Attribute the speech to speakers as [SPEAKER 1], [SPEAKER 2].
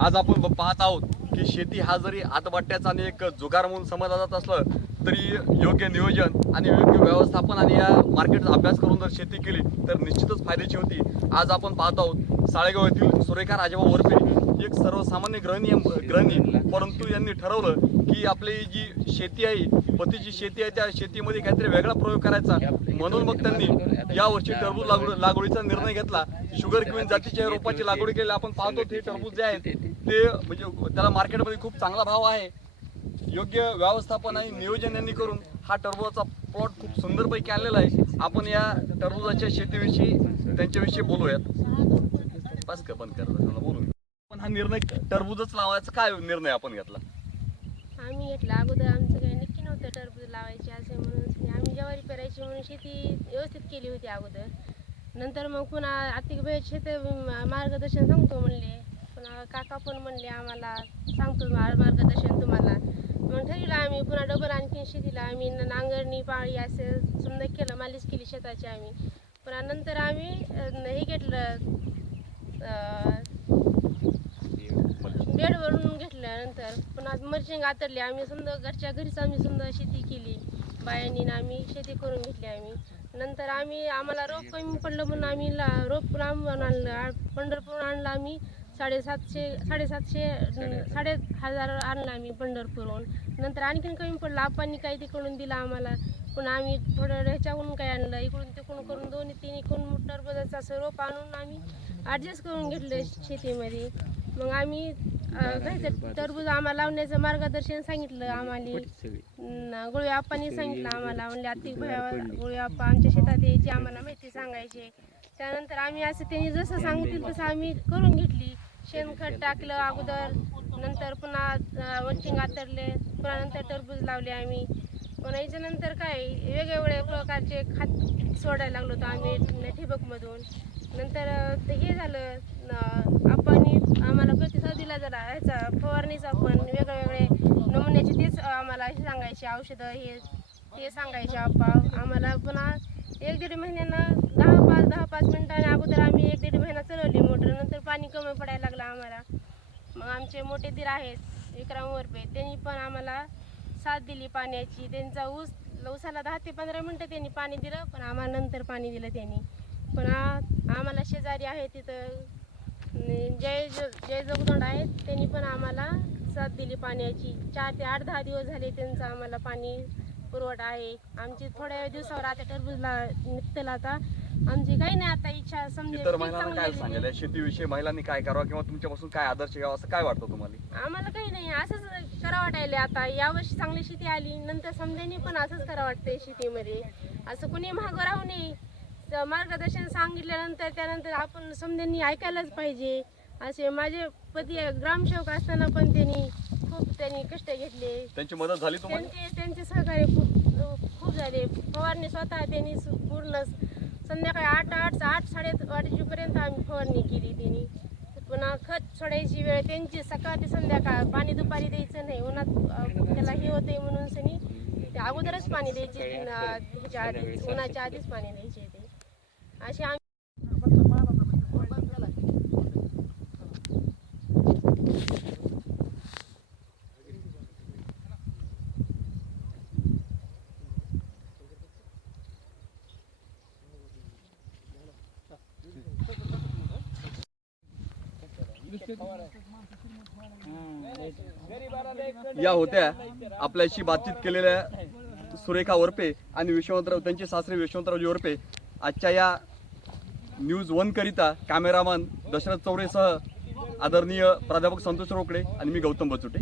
[SPEAKER 1] आज आपण ब- पाहत आहोत की शेती हा जरी हातबाट्याचा आणि एक जुगार म्हणून समजला जात असलं तरी योग्य नियोजन आणि योग्य व्यवस्थापन आणि या मार्केटचा अभ्यास करून जर शेती केली तर निश्चितच फायद्याची होती. आज आपण पाहत आहोत साळेगाव येथील सुरेखा राजाभाऊ वरपे एक सर्वसामान्य गृहिणी गृहिणी परंतु यांनी ठरवलं की आपली जी शेती आहे पतीची शेती आहे त्या शेतीमध्ये काहीतरी वेगळा प्रयोग करायचा. म्हणून मग त्यांनी यावर्षी टरबूज लागवड लागवडीचा निर्णय घेतला. शुगर क्वीन जातीच्या रोपाची लागवड केली. आपण पाहतो ते टरबूज जे आहेत ते म्हणजे त्याला मार्केटमध्ये खूप चांगला भाव आहे. योग्य व्यवस्थापन आणि नियोजन यांनी करून हा टरबूजाचा प्लॉट खूप सुंदरपैकी आलेला आहे. आपण या टरबूजाच्या शेतीविषयी त्यांच्याविषयी बोलूयात. बस का बंद कर. घेऊ. पण हा निर्णय टरबूजच लावायचा काय निर्णय आपण घेतला?
[SPEAKER 2] आम्ही घेतला. अगोदर आमचं काही नक्की नव्हतं टरबूज लावायचे असे म्हणून आम्ही ज्वारी पेरायची म्हणून शेती व्यवस्थित केली होती अगोदर. नंतर मग पुन्हा आर्थिक भेट शेत मार्गदर्शन सांगतो म्हणले. पुन्हा काका पण म्हणले आम्हाला सांगतो मार्गदर्शन तुम्हाला. मग ठरविलं आम्ही. पुन्हा डबल आणखीन शेतीला आम्ही नांगरणी पाळी असं समजा केलं मालिश केली शेताची आम्ही. पुन्हा नंतर आम्ही हे घेतलं अं, बेड भरून घेतल्यानंतर पुन्हा मर्चिंग आतरली. आम्ही समजा घरच्या घरीच आम्ही समजा शेती केली. बायांनी आम्ही शेती करून घेतली आम्ही. नंतर आम्ही आम्हाला रोप कमी पडलं म्हणून आम्ही ला रोप लांब आणलं. पंढरपूरहून आणलं आम्ही. साडेसातशे साडेसातशे साडे हजार आणलं आम्ही पंढरपूरहून. नंतर आणखीन कमी पडलं. आपांनी काही तिकडून दिलं आम्हाला. पुन्हा आम्ही थोडं ह्याच्याकडून काही आणलं. इकडून तिकडून करून दोन्ही तिन्ही इकडून टरबुजाचं असं रोप आणून आम्ही ॲडजस्ट करून घेतलं शेतीमध्ये. मग आम्ही ते टरबूज आम्हाला लावण्याचं मार्गदर्शन सांगितलं आम्हाला. आप्पांनी सांगितलं आम्हाला. म्हणले भया गुळवे आप्पा आमच्या शेतात यायची आम्हाला माहिती सांगायची. त्यानंतर आम्ही असं त्यांनी जसं सांगतील तसं आम्ही करून घेतली. शेणखत टाकलं अगोदर. नंतर पुन्हा वंचिंग आतरले. पुन्हा नंतर टरबूज लावले आम्ही. पुन्हा याच्यानंतर काय वेगवेगळे प्रकारचे खात सोडायला लागलो होतो आम्ही ठिबकमधून. नंतर हे झालं आम्हाला प्रतिसाद दिला जरा ह्याचा फवारणीचा पण वेगळेवेगळे नमुन्याचे तेच आम्हाला हे सांगायचे औषधं हे ते सांगायचे आप्पा. आम्हाला पुन्हा एक दीड महिन्यानं दहा पाच दहा पाच मिनिटांनी अगोदर आम्ही एक दीड महिना चालवली मोटर. नंतर पाणी कमी पडायला लागलं आम्हाला. मग आमचे मोठे दीर आहेत विक्रम वरपे. त्यांनी पण आम्हाला साथ दिली पाण्याची. त्यांचा ऊस ऊसाला दहा ते पंधरा मिनटं त्यांनी पाणी दिलं पण आम्हाला नंतर पाणी दिलं त्यांनी. पण आ- आम्हाला शेजारी आहे तिथं जय जय जगदोंड आहेत. त्यांनी पण आम्हाला साथ दिली पाण्याची. चार ते आठ दहा दिवस झाले त्यांचं आम्हाला पाणी पुरवठा आहे. आमची थोड्या दिवसावर आता टरबूजला निघतेला आता. आमची काही नाही आता इच्छा समजा
[SPEAKER 1] इतर
[SPEAKER 2] पीक
[SPEAKER 1] महिलांना
[SPEAKER 2] चांगलं
[SPEAKER 1] काय
[SPEAKER 2] झालं.
[SPEAKER 1] सांगेल या शेतीविषयी महिलांनी काय करावं किंवा तुमच्यापासून काय आदर्श घ्यावा असं काय वाटतं तुम्हाला?
[SPEAKER 2] आम्हाला काही नाही. असंच करा वाटायला आता. यावर्षी चांगली शेती आली. नंतर समजानी पण असंच करा वाटतंय शेतीमध्ये. असं कुणी महाग राहू नये. स- मार्गदर्शन सांगितल्यानंतर त्यानंतर आपण समजांनी ऐकायलाच पाहिजे. असे माझे पती ग्रामसेवक असताना पण त्यांनी खूप त्यांनी कष्ट घेतले.
[SPEAKER 1] त्यांची मदत झाली
[SPEAKER 2] त्यांचे त्यांचे सहकार्य खूप खूप झाले. फवारणी स्वतः त्यांनी पूर्ण संध्याकाळी आठ आठ आठ साडे वाजेपर्यंत आम्ही फवारणी केली त्यांनी. पुन्हा खत सोडायची वेळ त्यांची सकाळ ते संध्याकाळ. पाणी दुपारी द्यायचं नाही. उन्हात त्याला हे होते म्हणून सनी ते अगोदरच पाणी द्यायचे ह्याच्या उन्हाच्या आधीच पाणी द्यायचे. अशी आम्ही
[SPEAKER 1] या होत्या आपल्याशी बातचीत केलेल्या सुरेखा वरपे आणि विश्वंतराव त्यांचे सासरे विश्ववंतरावजी वरपे. आजच्या या न्यूज वनकरिता कॅमेरामन दशरथ चौरेसह आदरणीय प्राध्यापक संतोष रोकडे आणि मी गौतम बचुटे.